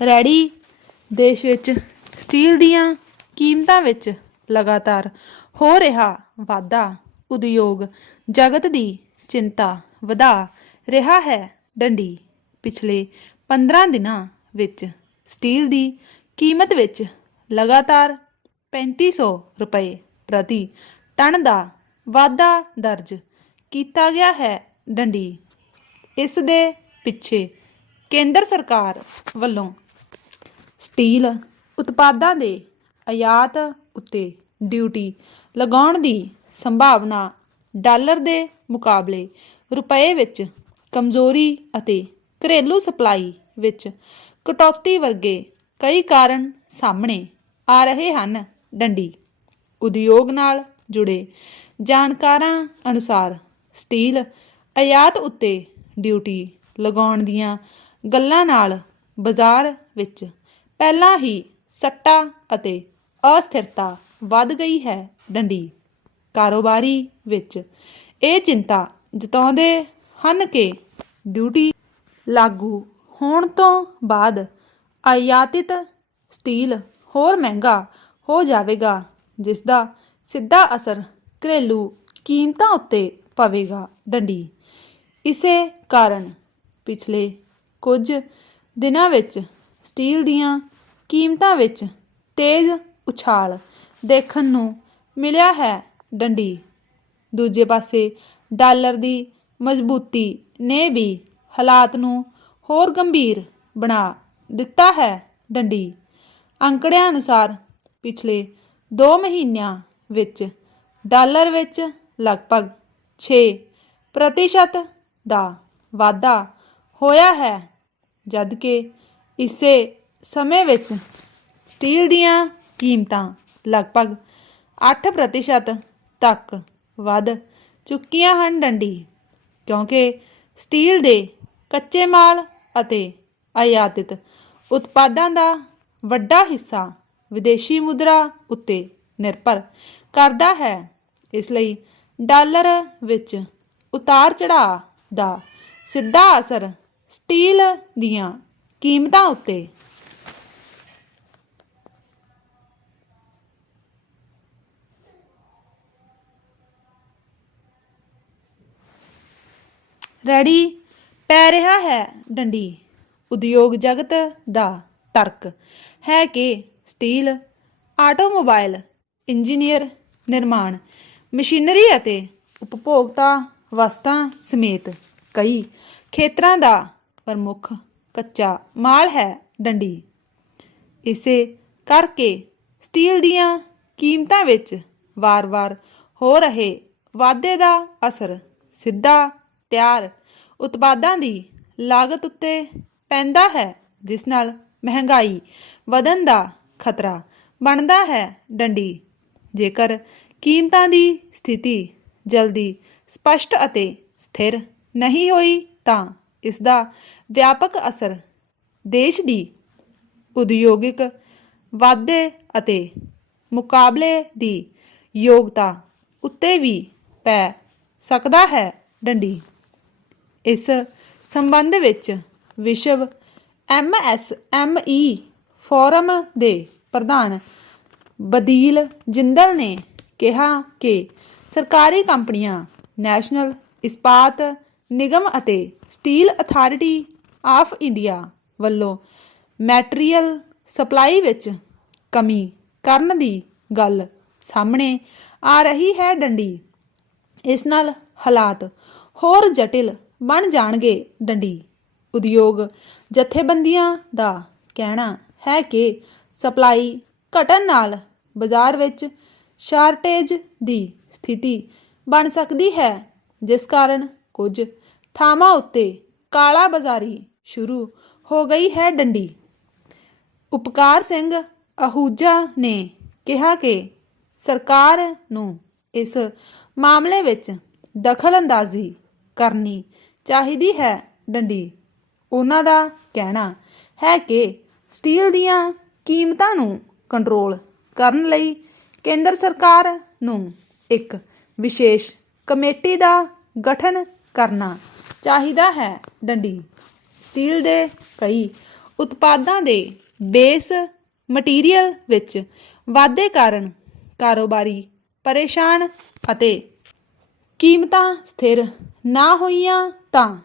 Ready? ਦੇਸ਼ ਵਿੱਚ steel ਦੀਆਂ ਕੀਮਤਾਂ ਵਿੱਚ ਲਗਾਤਾਰ ਹੋ ਰਿਹਾ ਵਾਧਾ, ਉਦਯੋਗ, ਜਗਤ ਦੀ ਚਿੰਤਾ ਵਧਾ ਰਿਹਾ ਹੈ ਡੰਡੀ। ਪਿਛਲੇ 15 ਦਿਨਾਂ ਵਿੱਚ ਸਟੀਲ ਦੀ ਕੀਮਤ ਵਿੱਚ ਲਗਾਤਾਰ 3500 ਰੁਪਏ ਪ੍ਰਤੀ ਟਨ ਦਾ ਵਾਧਾ ਦਰਜ ਕੀਤਾ ਗਿਆ ਹੈ ਡੰਡੀ। ਇਸ ਦੇ ਪਿੱਛੇ ਕੇਂਦਰ ਸਰਕਾਰ ਵੱਲੋਂ ਸਟੀਲ ਉਤਪਾਦਾਂ ਦੇ ਆਯਾਤ ਉੱਤੇ ਡਿਊਟੀ ਲਗਾਉਣ ਦੀ ਸੰਭਾਵਨਾ ਡਾਲਰ ਦੇ ਮੁਕਾਬਲੇ ਰੁਪਏ ਵਿੱਚ ਕਮਜ਼ੋਰੀ ਅਤੇ ਘਰੇਲੂ ਸਪਲਾਈ ਵਿੱਚ ਕਟੌਤੀ ਵਰਗੇ ਕਈ ਕਾਰਨ ਸਾਹਮਣੇ ਆ ਰਹੇ ਹਨ। ਡੰਡੀ ਉਦਯੋਗ ਨਾਲ ਜੁੜੇ ਜਾਣਕਾਰਾਂ ਅਨੁਸਾਰ ਸਟੀਲ ਆਯਾਤ ਉੱਤੇ ਡਿਊਟੀ ਲਗਾਉਣ ਦੀਆਂ ਗੱਲਾਂ ਨਾਲ ਬਾਜ਼ਾਰ ਵਿੱਚ ਪਹਿਲਾਂ ਹੀ ਸੱਟਾ ਅਤੇ ਅਸਥਿਰਤਾ ਵੱਧ ਗਈ ਹੈ ਡੰਡੀ। ਕਾਰੋਬਾਰੀ ਵਿੱਚ ਇਹ ਚਿੰਤਾ ਜਤਾਉਂਦੇ ਹਨ ਕਿ ਡਿਊਟੀ ਲਾਗੂ ਹੋਣ ਤੋਂ ਬਾਅਦ ਆਯਾਤਿਤ ਸਟੀਲ ਹੋਰ ਮਹਿੰਗਾ ਹੋ ਜਾਵੇਗਾ ਜਿਸ ਦਾ ਸਿੱਧਾ ਅਸਰ ਘਰੇਲੂ ਕੀਮਤਾਂ ਉੱਤੇ ਪਵੇਗਾ ਡੰਡੀ। ਇਸੇ ਕਾਰਨ ਪਿਛਲੇ ਕੁਝ ਦਿਨਾਂ ਵਿੱਚ ਸਟੀਲ ਦੀਆਂ ਕੀਮਤਾਂ ਵਿੱਚ ਤੇਜ਼ ਉਛਾਲ ਦੇਖਣ ਨੂੰ ਮਿਲਿਆ ਹੈ ਡੰਡੀ। ਦੂਜੇ ਪਾਸੇ ਡਾਲਰ ਦੀ ਮਜ਼ਬੂਤੀ ਨੇ ਵੀ ਹਾਲਾਤ ਨੂੰ ਹੋਰ ਗੰਭੀਰ ਬਣਾ ਦਿੱਤਾ ਹੈ ਡੰਡੀ। ਅੰਕੜਿਆਂ ਅਨੁਸਾਰ ਪਿਛਲੇ 2 ਮਹੀਨਿਆਂ ਵਿੱਚ ਡਾਲਰ ਵਿੱਚ ਲਗਭਗ 6 ਪ੍ਰਤੀਸ਼ਤ ਦਾ ਵਾਧਾ ਹੋਇਆ ਹੈ, ਜਦਕਿ ਇਸੇ ਸਮੇਂ ਵਿੱਚ ਸਟੀਲ ਦੀਆਂ ਕੀਮਤਾਂ ਲਗਭਗ 8% ਤੱਕ ਵੱਧ ਚੁੱਕੀਆਂ ਹਨ ਡੰਡੀ, ਕਿਉਂਕਿ ਸਟੀਲ ਦੇ ਕੱਚੇ ਮਾਲ ਅਤੇ ਆਯਾਤਿਤ ਉਤਪਾਦਾਂ ਦਾ ਵੱਡਾ ਹਿੱਸਾ ਵਿਦੇਸ਼ੀ ਮੁਦਰਾ ਉੱਤੇ ਨਿਰਭਰ ਕਰਦਾ ਹੈ। ਇਸ ਲਈ ਡਾਲਰ ਵਿੱਚ ਉਤਾਰ ਚੜਾਅ ਦਾ ਸਿੱਧਾ ਅਸਰ ਸਟੀਲ ਦੀਆਂ ਕੀਮਤਾਂ ਉੱਤੇ। ਰੈਡੀ ਪੈ ਰਿਹਾ ਹੈ ਡੰਡੀ। ਉਦਯੋਗ ਜਗਤ ਦਾ ਤਰਕ ਹੈ ਕਿ ਸਟੀਲ, ਆਟੋਮੋਬਾਈਲ, ਇੰਜੀਨੀਅਰ, ਨਿਰਮਾਣ, ਮਸ਼ੀਨਰੀ ਅਤੇ ਉਪਭੋਗਤਾ ਵਸਤਾਂ ਸਮੇਤ ਕਈ ਖੇਤਰਾਂ ਦਾ ਪ੍ਰਮੁੱਖ ਕੱਚਾ ਮਾਲ ਹੈ ਡੰਡੀ। ਇਸੇ ਕਰਕੇ ਸਟੀਲ ਦੀਆਂ ਕੀਮਤਾਂ ਵਿੱਚ ਵਾਰ-ਵਾਰ ਹੋ ਰਹੇ ਵਾਧੇ ਦਾ ਅਸਰ ਸਿੱਧਾ, ਤਿਆਰ ਉਤਪਾਦਾਂ ਦੀ ਲਾਗਤ ਉੱਤੇ ਪੈਂਦਾ ਹੈ, ਜਿਸ ਨਾਲ ਮਹਿੰਗਾਈ ਵਧਣ ਦਾ ਖਤਰਾ ਬਣਦਾ ਹੈ ਡੰਡੀ। ਜੇਕਰ ਕੀਮਤਾਂ ਦੀ ਸਥਿਤੀ ਜਲਦੀ ਸਪਸ਼ਟ ਅਤੇ ਸਥਿਰ ਨਹੀਂ ਹੋਈ ਤਾਂ ਇਸ ਦਾ ਵਿਆਪਕ ਅਸਰ ਦੇਸ਼ ਦੀ ਉਦਯੋਗਿਕ ਵਾਧੇ ਅਤੇ ਮੁਕਾਬਲੇ ਦੀ ਯੋਗਤਾ ਉੱਤੇ ਵੀ ਪੈ ਸਕਦਾ ਹੈ। ਡੰਡੀ। ਇਸ ਸੰਬੰਧ ਵਿੱਚ ਵਿਸ਼ਵ ਐਮਐਸਐਮਈ ਫੋਰਮ ਦੇ ਪ੍ਰਧਾਨ ਬਦੀਲ ਜਿੰਦਲ ਨੇ ਕਿਹਾ ਕਿ ਸਰਕਾਰੀ ਕੰਪਨੀਆਂ ਨੈਸ਼ਨਲ ਇਸਪਾਤ ਨਿਗਮ ਅਤੇ ਸਟੀਲ ਅਥਾਰਟੀ ਆਫ ਇੰਡੀਆ ਵੱਲੋਂ ਮੈਟੀਰੀਅਲ ਸਪਲਾਈ ਵਿੱਚ ਕਮੀ ਕਰਨ ਦੀ ਗੱਲ ਸਾਹਮਣੇ ਆ ਰਹੀ ਹੈ ਡੰਡੀ। ਇਸ ਨਾਲ ਹਾਲਾਤ ਹੋਰ ਜਟਿਲ ਬਣ ਜਾਣਗੇ ਡੰਡੀ। ਉਦਯੋਗ ਜਥੇਬੰਦੀਆਂ ਦਾ ਕਹਿਣਾ ਹੈ ਕਿ ਸਪਲਾਈ ਘਟਣ ਨਾਲ ਬਾਜ਼ਾਰ ਵਿੱਚ ਸ਼ਾਰਟੇਜ ਦੀ ਸਥਿਤੀ ਬਣ ਸਕਦੀ ਹੈ, ਜਿਸ ਕਾਰਨ ਕੁਝ ਥਾਵਾਂ ਉੱਤੇ ਕਾਲਾ ਬਾਜ਼ਾਰੀ ਸ਼ੁਰੂ ਹੋ ਗਈ ਹੈ ਡੰਡੀ। ਉਪਕਾਰ ਸਿੰਘ ਅਹੂਜਾ ਨੇ ਕਿਹਾ ਕਿ ਸਰਕਾਰ ਨੂੰ ਇਸ ਮਾਮਲੇ ਵਿੱਚ ਦਖਲ ਅੰਦਾਜ਼ੀ ਕਰਨੀ ਚਾਹੀਦੀ ਹੈ ਡੰਡੀ। ਉਹਨਾਂ ਦਾ ਕਹਿਣਾ ਹੈ ਕਿ ਸਟੀਲ ਦੀਆਂ ਕੀਮਤਾਂ ਨੂੰ ਕੰਟਰੋਲ ਕਰਨ ਲਈ ਕੇਂਦਰ ਸਰਕਾਰ ਨੂੰ ਇੱਕ ਵਿਸ਼ੇਸ਼ ਕਮੇਟੀ ਦਾ ਗਠਨ ਕਰਨਾ ਚਾਹੀਦਾ ਹੈ ਡੰਡੀ। ਸਟੀਲ ਦੇ ਕਈ ਉਤਪਾਦਾਂ ਦੇ ਬੇਸ ਮਟੀਰੀਅਲ ਵਿੱਚ ਵਾਧੇ ਕਾਰਨ ਕਾਰੋਬਾਰੀ ਪਰੇਸ਼ਾਨ ਅਤੇ ਕੀਮਤਾਂ ਸਥਿਰ ਨਾ ਹੋਈਆਂ ਤਾਂ